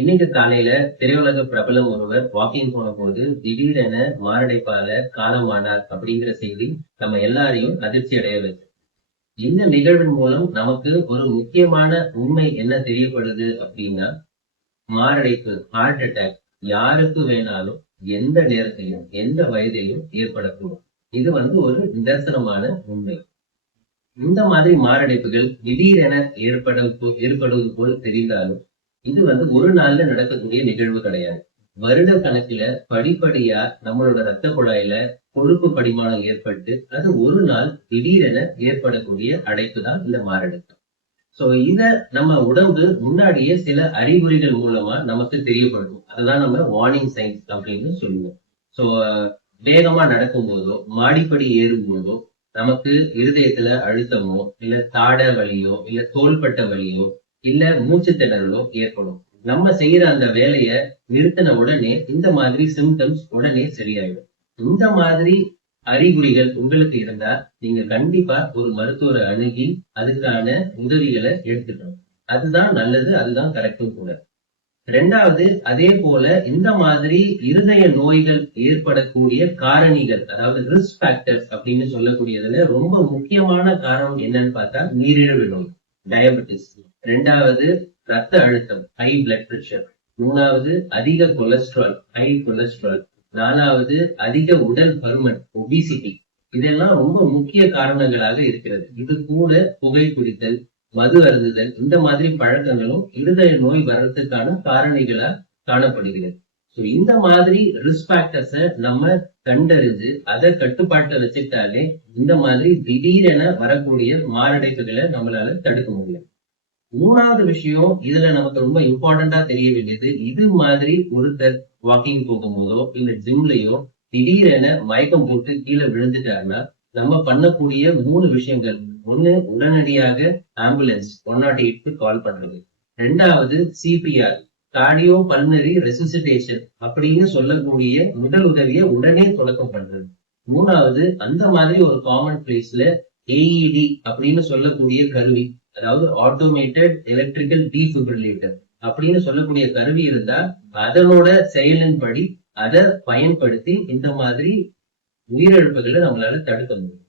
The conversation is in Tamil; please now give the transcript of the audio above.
இன்னைக்கு காலையில திரையுலக பிரபலம் ஒருவர் வாக்கிங் போன போது திடீரென மாரடைப்பால காலமானார் அப்படிங்கிற செய்தி நம்ம எல்லாரையும் அதிர்ச்சி அடைய வச்சு. இந்த நிகழ்வின் மூலம் நமக்கு ஒரு முக்கியமான உண்மை என்ன தெரியப்படுது அப்படின்னா, மாரடைப்பு, ஹார்ட் அட்டாக் யாருக்கு வேணாலும் எந்த நேரத்திலும் எந்த வயதிலும் ஏற்படக்கூடும். இது ஒரு நிதர்சனமான உண்மை. இந்த மாதிரி மாரடைப்புகள் திடீரென ஏற்படுவது போல் தெரிந்தாலும் இது ஒரு நாள்ல நடக்கக்கூடிய நிகழ்வு கிடையாது. வருட கணக்குல படிப்படியா நம்மளோட ரத்த குழாயில கொழுப்பு படிமானம் ஏற்பட்டு அது ஒரு நாள் திடீரென ஏற்படக்கூடிய அடைப்பு தான் இந்த மாரடைப்பு. சோ இத நம்ம உடம்பு முன்னாடியே சில அறிகுறிகள் மூலமா நமக்கு தெரியப்படுத்தும். அதுதான் நம்ம வார்னிங் சைன்ஸ் அப்படின்னு சொல்லுவோம். சோ வேகமா நடக்கும் போதோ மாடிப்படி ஏறும் போதோ நமக்கு இருதயத்துல அழுத்தமோ இல்ல தாட வலியோ இல்ல தோள்பட்ட வலியோ இல்ல மூச்சு திணறலோ ஏற்படும். நம்ம செய்யற அந்த வேலைய நிறுத்தின உடனே இந்த மாதிரி சிம்டம்ஸ் உடனே சரியாயிடும். இந்த மாதிரி அறிகுறிகள் உங்களுக்கு இருந்தா நீங்க கண்டிப்பா ஒரு மருத்துவரை அணுகி அதுக்கான உதவிகளை எடுத்துக்கணும். அதுதான் நல்லது, அதுதான் கரெக்டும் கூட. ரெண்டாவது, அதே போல இந்த மாதிரி இருதய நோய்கள் ஏற்படக்கூடிய காரணிகள், அதாவது ரிஸ்க் ஃபேக்டர்ஸ் அப்படின்னு சொல்லக்கூடியதுல ரொம்ப முக்கியமான காரணம் என்னன்னு பார்த்தா நீரிழிவு நோய், டயபெட்டிஸ். ரெண்டாவது ரத்த அழுத்தம், ஹை பிளட் பிரஷர். மூணாவது அதிக கொலஸ்ட்ரால், ஹை கொலஸ்ட்ரால். நாலாவது அதிக உடல் பருமன், ஒபிசிட்டி. இதெல்லாம் ரொம்ப முக்கிய காரணங்களாக இருக்கிறது. இது கூட புகை குடித்தல், மது அருந்துதல், இந்த மாதிரி பழக்கங்களும் இருதய நோய் வர்றதுக்கான காரணிகளா காணப்படுகிறது. சோ இந்த மாதிரி ரிஸ்க் ஃபேக்டர்ஸ நம்ம கண்டறிஞ்சு அதை கட்டுப்பாட்டை வச்சுட்டாலே இந்த மாதிரி திடீரென வரக்கூடிய மாரடைப்புகளை நம்மளால தடுக்க முடியும். மூணாவது விஷயம் இதுல நமக்கு ரொம்ப இம்பார்ட்டண்டா தெரிய வேண்டியது, இது மாதிரி ஒருத்தர் வாக்கிங் போகும்போதோ இல்ல ஜிம்லயோ திடீரென மயக்கம் போட்டு கீழே விழுந்துட்டாருன்னா நம்ம பண்ணக்கூடிய 3 விஷயங்கள். ஒண்ணு, உடனடியாக ஆம்புலன்ஸ் 108க்கு கால் பண்றது. ரெண்டாவது சிபிஆர், கார்டியோ பல்மனரி ரெசிசிடேஷன் அப்படின்னு சொல்லக்கூடிய முதல் உதவியை உடனே தொடக்கம் பண்றது. மூணாவது, அந்த மாதிரி ஒரு காமன் பிளேஸ்ல ஏஇடி அப்படின்னு சொல்லக்கூடிய கருவி, அதாவது ஆட்டோமேட்டட் எலக்ட்ரிக்கல் டீஃபிபிரிலேட்டர் அப்படின்னு சொல்லக்கூடிய கருவி இருந்தா அதனோட செயலின்படி அதை பயன்படுத்தி இந்த மாதிரி உயிரிழப்புகளை நம்மளால தடுக்க முடியும்.